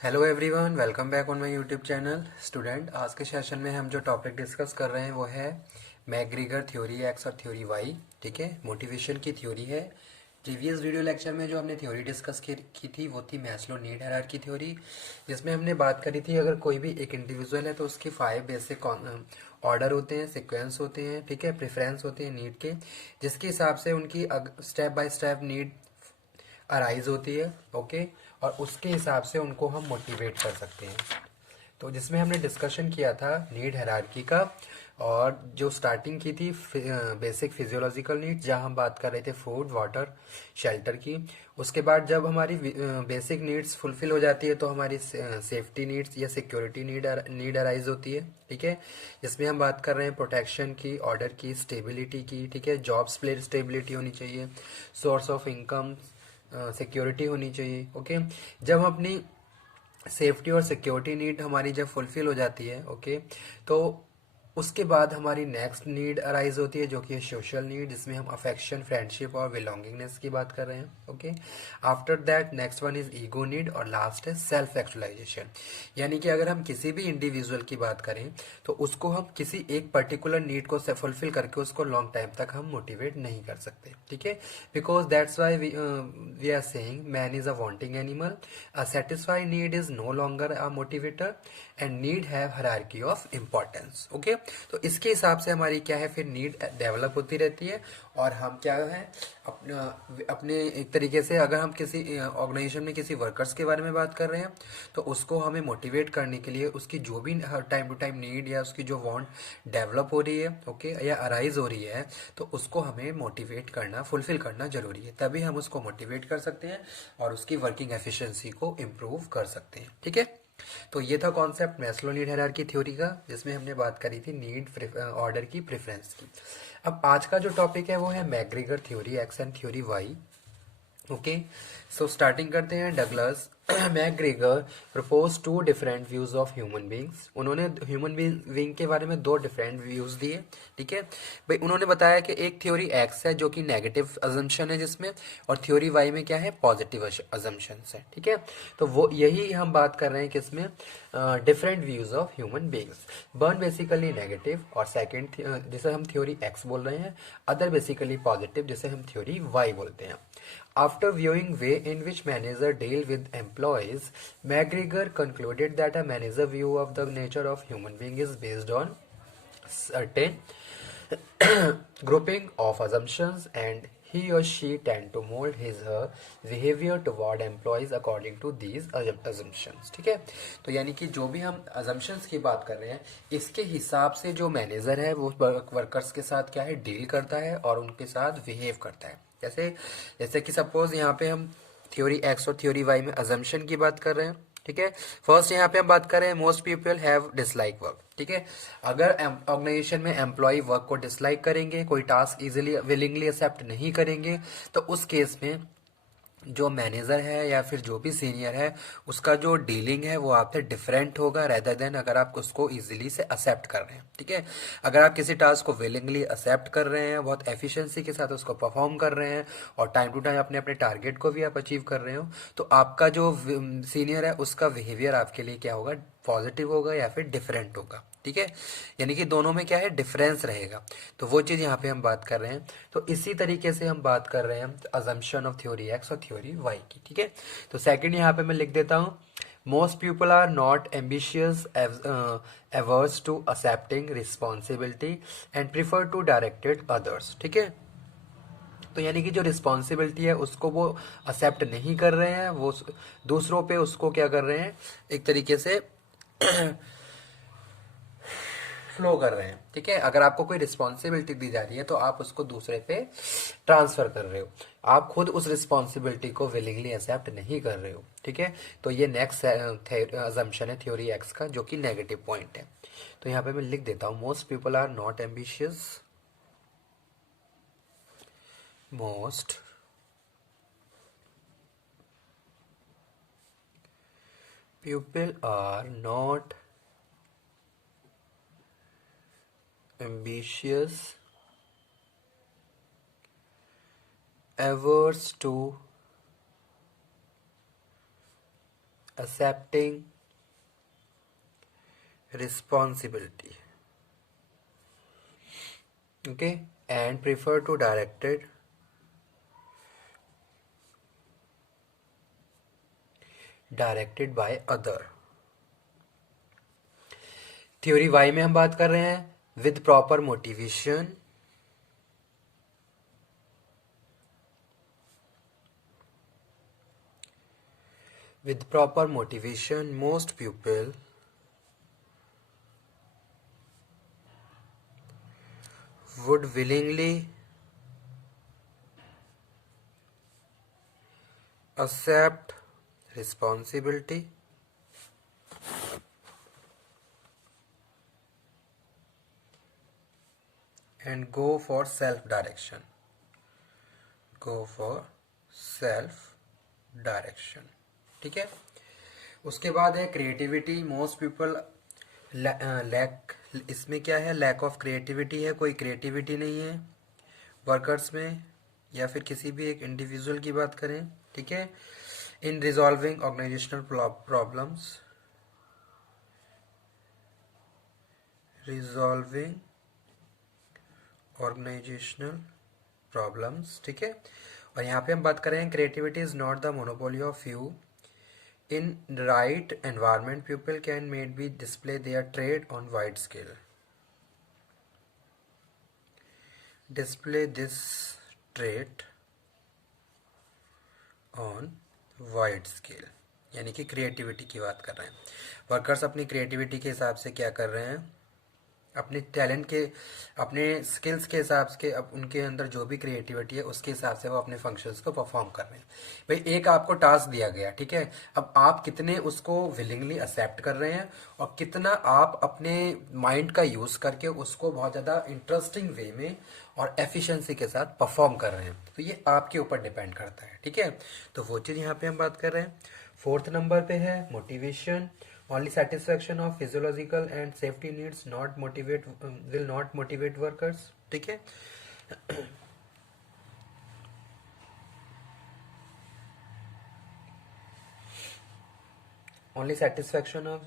Hello everyone, welcome back on my YouTube channel. Student, आज के session में हम जो टॉपिक डिस्कस कर रहे हैं वो है मैकग्रीगर थ्योरी एक्स और थ्योरी वाई। ठीक है, मोटिवेशन की थ्योरी है। प्रीवियस वीडियो लेक्चर में जो हमने थ्योरी डिस्कस की थी वो थी मैस्लो नीड हायरार्की थ्योरी, जिसमें हमने बात करी थी अगर कोई भी एक इंडिविजुअल है तो उसके 5 बेसिक ऑर्डर होते हैं, सीक्वेंस होते हैं, ठीक है, प्रेफरेंस होते हैं नीड के, जिसके हिसाब से उनकी step by step need arise होती है। ओके, और उसके हिसाब से उनको हम मोटिवेट कर सकते हैं। तो जिसमें हमने डिस्कशन किया था नीड हायरार्की का, और जो स्टार्टिंग की थी बेसिक फिजियोलॉजिकल नीड, जहां हम बात कर रहे थे फूड, वाटर, शेल्टर की। उसके बाद जब हमारी बेसिक नीड्स फुलफिल हो जाती है तो हमारी सेफ्टी नीड्स या सिक्योरिटी नीड अराइज होती है। ठीक है, जिसमें हम बात कर रहे हैं प्रोटेक्शन की, ऑर्डर की, स्टेबिलिटी की। ठीक है, जॉब्स प्लेस स्टेबिलिटी होनी चाहिए, सोर्स ऑफ इनकम सिक्योरिटी होनी चाहिए। ओके, जब हम अपनी सेफ्टी और सिक्योरिटी नीड हमारी जब फुलफिल हो जाती है, ओके, तो उसके बाद हमारी नेक्स्ट नीड अराइज होती है जो कि है सोशल नीड, जिसमें हम अफेक्शन, फ्रेंडशिप और बिलोंगिंगनेस की बात कर रहे हैं। Okay, after that next one is ego need, और लास्ट है सेल्फ एक्चुअलाइजेशन। यानी कि अगर हम किसी भी इंडिविजुअल की बात करें तो उसको हम किसी एक पर्टिकुलर नीड को फुलफिल करके उसको लॉन्ग टाइम तक हम मोटिवेट नहीं कर सकते। ठीक है, because that's why we are saying man is a wanting animal, a satisfied need is no longer a motivator, and need have hierarchy of importance. Okay, तो इसके हिसाब से हमारी क्या है, फिर नीड डेवलप होती रहती है, और हम क्या है अपना अपने एक तरीके से अगर हम किसी ऑर्गेनाइजेशन में किसी वर्कर्स के बारे में बात कर रहे हैं तो उसको हमें मोटिवेट करने के लिए उसकी जो भी टाइम टू टाइम नीड या उसकी जो वांट डेवलप हो रही है, ओके, या अराइज हो रही है, तो उसको हमें मोटिवेट करना, फुलफिल करना जरूरी है। तभी हम उसको मोटिवेट कर सकते हैं और उसकी वर्किंग एफिशिएंसी को इम्प्रूव कर सकते हैं। ठीक है, तो ये था concept Maslow need hierarchy theory का, जिसमें हमने बात करी थी नीड ऑर्डर की, प्रेफरेंस की। अब आज का जो टॉपिक है वो है McGregor theory X and theory Y. Okay, so starting करते हैं। Douglas McGregor propose two different views of human beings. उन्होंने ह्यूमन बींग के बारे में दो डिफरेंट व्यूज दिए। ठीक है भाई, उन्होंने बताया कि एक थ्योरी एक्स है जो कि नेगेटिव अजम्पशन है जिसमें, और थ्योरी वाई में क्या है, पॉजिटिव अजम्पशन है। ठीक है, तो वो यही हम बात कर रहे हैं किसमें, different views of human beings. One basically negative, और सेकेंड जिसे हम थ्योरी एक्स बोल रहे हैं, अदर बेसिकली पॉजिटिव जिसे हम थ्योरी वाई बोलते हैं। After viewing way in which manager deal with employees, McGregor concluded that a manager view of the nature of human being is based on certain grouping of assumptions, and he or she tend to mold his her behavior toward employees according to these assumptions। ठीक है, तो यानी कि जो भी हम assumptions की बात कर रहे हैं, इसके हिसाब से जो मैनेजर है वो वर्कर्स के साथ क्या है, डील करता है और उनके साथ बिहेव करता है। जैसे जैसे कि सपोज यहाँ पे हम थ्योरी एक्स और थ्योरी वाई में अजम्पशन की बात कर रहे हैं। ठीक है, फर्स्ट यहाँ पे हम बात कर रहे हैं most people have dislike work. ठीक है, अगर ऑर्गेनाइजेशन में एम्प्लॉय वर्क को डिसलाइक करेंगे, कोई टास्क इजीली विलिंगली एक्सेप्ट नहीं करेंगे, तो उस केस में जो मैनेजर है या फिर जो भी सीनियर है उसका जो डीलिंग है वो आपसे डिफरेंट होगा, रेदर देन अगर आप उसको इजीली से एक्सेप्ट कर रहे हैं। ठीक है, अगर आप किसी टास्क को विलिंगली एक्सेप्ट कर रहे हैं, बहुत एफिशिएंसी के साथ उसको परफॉर्म कर रहे हैं, और टाइम टू टाइम अपने अपने टारगेट को भी आप अचीव कर रहे हो, तो आपका जो सीनियर है उसका बिहेवियर आपके लिए क्या होगा, पॉजिटिव होगा या फिर डिफरेंट होगा। ठीक है, यानी कि दोनों में क्या है, डिफरेंस रहेगा। तो वो चीज यहाँ पे हम बात कर रहे हैं। तो इसी तरीके से हम बात कर रहे हैं अजम्पशन ऑफ थ्योरी एक्स और थ्योरी वाई की। ठीक है, तो सेकंड यहाँ पे मैं लिख देता हूँ, most people are not ambitious, averse to accepting responsibility and prefer to directed others. ठीक है, तो यानी कि जो रिस्पॉन्सिबिलिटी है उसको वो एक्सेप्ट नहीं कर रहे हैं, वो दूसरों पे उसको क्या कर रहे हैं, एक तरीके से फ्लो कर रहे हैं। ठीक है, अगर आपको कोई रिस्पॉन्सिबिलिटी दी जा रही है तो आप उसको दूसरे पे ट्रांसफर कर रहे हो, आप खुद उस रिस्पॉन्सिबिलिटी को विलिंगली एक्सेप्ट नहीं कर रहे हो। ठीक है, तो ये नेक्स्ट अजम्पशन है थ्योरी एक्स का, जो कि नेगेटिव पॉइंट है। तो यहाँ पे मैं लिख देता हूँ, most people are not ambitious, most people are not ambitious, averse to accepting responsibility, okay, and prefer to directed by other. Theory Y में हम बात कर रहे हैं with proper motivation, with proper motivation most people would willingly accept responsibility and go for self direction. ठीक है। उसके बाद है क्रिएटिविटी। मोस्ट पीपल लैक, इसमें क्या है, लैक ऑफ क्रिएटिविटी है, कोई क्रिएटिविटी नहीं है वर्कर्स में या फिर किसी भी एक इंडिविजुअल की बात करें, ठीक है। इन रिजॉल्विंग ऑर्गेनाइजेशनल प्रॉब्लम्स, ठीक है। और यहाँ पे हम बात करें creativity is not the monopoly of few. In right environment people can made be display their trait on wide scale. Display this trait on wide scale, यानी कि क्रिएटिविटी की बात कर रहे हैं। वर्कर्स अपनी क्रिएटिविटी के हिसाब से क्या कर रहे हैं, अपने टैलेंट के, अपने स्किल्स के हिसाब से, अब उनके अंदर जो भी क्रिएटिविटी है उसके हिसाब से वो अपने फंक्शंस को परफॉर्म कर रहे हैं। भाई एक आपको टास्क दिया गया, ठीक है, अब आप कितने उसको विलिंगली एक्सेप्ट कर रहे हैं और कितना आप अपने माइंड का यूज करके उसको बहुत ज़्यादा इंटरेस्टिंग वे में और एफिशिएंसी के साथ परफॉर्म कर रहे हैं, तो ये आपके ऊपर डिपेंड करता है, ठीक है। तो वो चीज़ यहाँ पे हम बात कर रहे हैं। 4th नंबर पे है motivation. Only satisfaction of physiological and safety needs will not motivate workers, ठीक है। only satisfaction of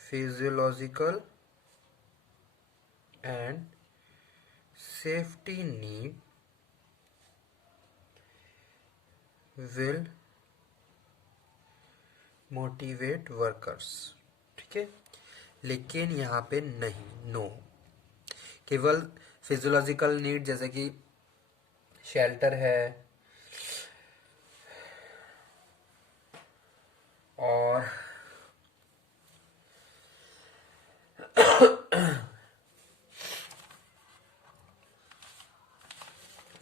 physiological and safety need will motivate workers, ठीक है। लेकिन यहाँ पे नहीं, नो, केवल फिजियोलॉजिकल नीड जैसे कि शेल्टर है और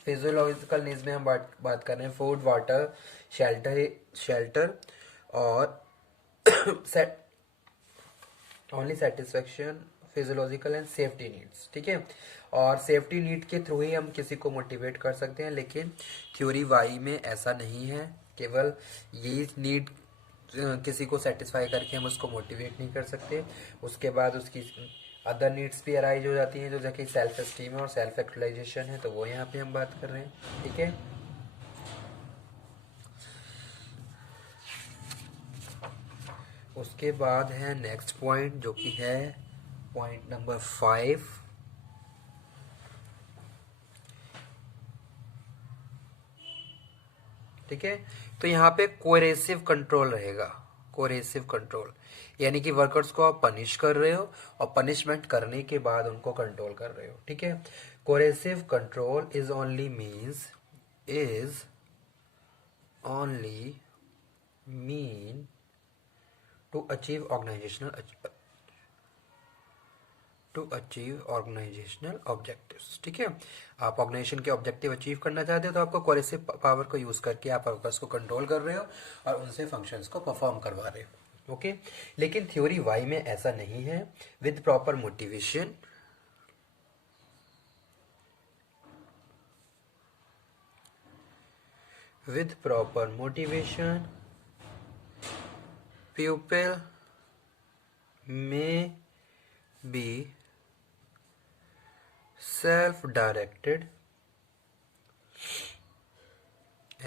फिजियोलॉजिकल नीड्स में हम बात कर रहे हैं फूड, वाटर, शेल्टर और only satisfaction physiological and safety needs, ठीक है। और सेफ्टी नीड के थ्रू ही हम किसी को मोटिवेट कर सकते हैं, लेकिन थ्योरी वाई में ऐसा नहीं है। केवल यही नीड किसी को सेटिस्फाई करके हम उसको मोटिवेट नहीं कर सकते, उसके बाद उसकी अदर नीड्स भी अराइज हो जाती हैं, जो जैसे सेल्फ एस्टीम है और सेल्फ एक्चुअलाइजेशन है, तो वो यहाँ पे हम बात कर रहे हैं, ठीक है। उसके बाद है नेक्स्ट पॉइंट जो कि है पॉइंट नंबर 5, ठीक है। तो यहाँ पे कोएरेसिव कंट्रोल रहेगा। कोएरेसिव कंट्रोल यानी कि वर्कर्स को आप पनिश कर रहे हो और पनिशमेंट करने के बाद उनको कंट्रोल कर रहे हो, ठीक है। Coercive control is only mean to achieve organisational objectives, ठीक है। आप ऑर्गेनाइजेशन के ऑब्जेक्टिव अचीव करना चाहते हो तो आपको कोएरेसिव पावर को यूज करके आप वर्कर्स को कंट्रोल कर रहे हो और उनसे फंक्शंस को परफॉर्म करवा रहे हो, ओके। लेकिन थ्योरी वाई में ऐसा नहीं है। With proper motivation pupil may be self-directed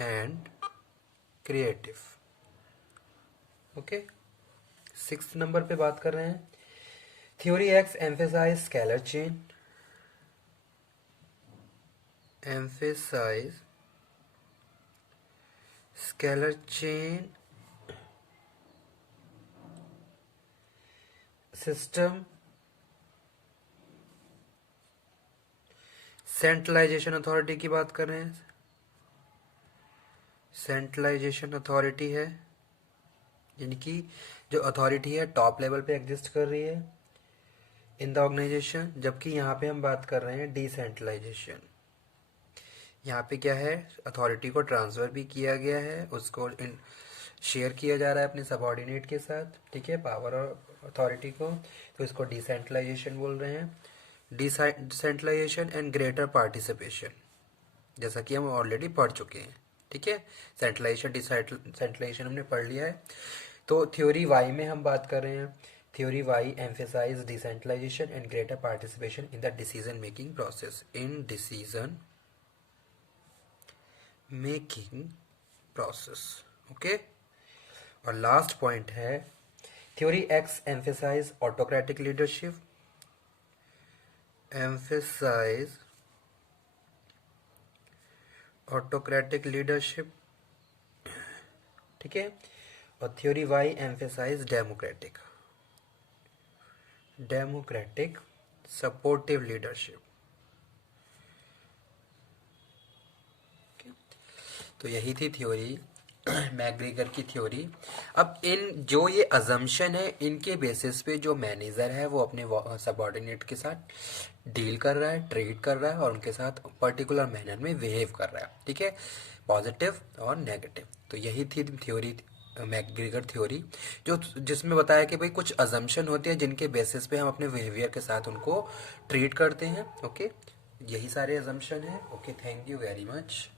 and creative. ओके, 6th नंबर पे बात कर रहे हैं. Theory X emphasize scalar chain, emphasize scalar chain system, centralization authority की बात कर रहे हैं. सेंट्रलाइजेशन अथॉरिटी है यानी कि जो अथॉरिटी है टॉप लेवल पे एग्जिस्ट कर रही है इन द ऑर्गेनाइजेशन, जबकि यहाँ पे हम बात कर रहे हैं डिसेंट्रलाइजेशन. यहाँ पे क्या है, अथॉरिटी को ट्रांसफर भी किया गया है, उसको शेयर किया जा रहा है अपने सबऑर्डिनेट के साथ, ठीक है, पावर और अथॉरिटी को, तो इसको डिसेंट्रलाइजेशन बोल रहे हैं. डिसेंट्रलाइजेशन एंड ग्रेटर पार्टिसिपेशन, जैसा कि हम ऑलरेडी पढ़ चुके हैं, ठीक है. सेंट्रलाइजेशन डिसेंट्रलाइजेशन हमने पढ़ लिया है. तो थ्योरी वाई में हम बात कर रहे हैं. Theory Y emphasize decentralization and greater participation in the decision making process, in decision making process. Okay, और लास्ट पॉइंट है theory X emphasize autocratic leadership, emphasize autocratic leadership, ठीक है. और theory Y emphasize democratic supportive leadership. तो यही थी theory, McGregor की theory. अब इन जो ये अजम्पशन है इनके बेसिस पे जो मैनेजर है वो अपने सबऑर्डिनेट के साथ डील कर रहा है, ट्रीट कर रहा है और उनके साथ पर्टिकुलर मैनर में बिहेव कर रहा है, ठीक है, पॉजिटिव और नेगेटिव. तो यही थी थ्योरी, मैकग्रेगर थ्योरी, जो जिसमें बताया कि भाई कुछ अजम्पशन होते हैं जिनके बेसिस पे हम अपने बिहेवियर के साथ उनको ट्रीट करते हैं. ओके, यही सारे अजम्पशन है. Okay, thank you very much.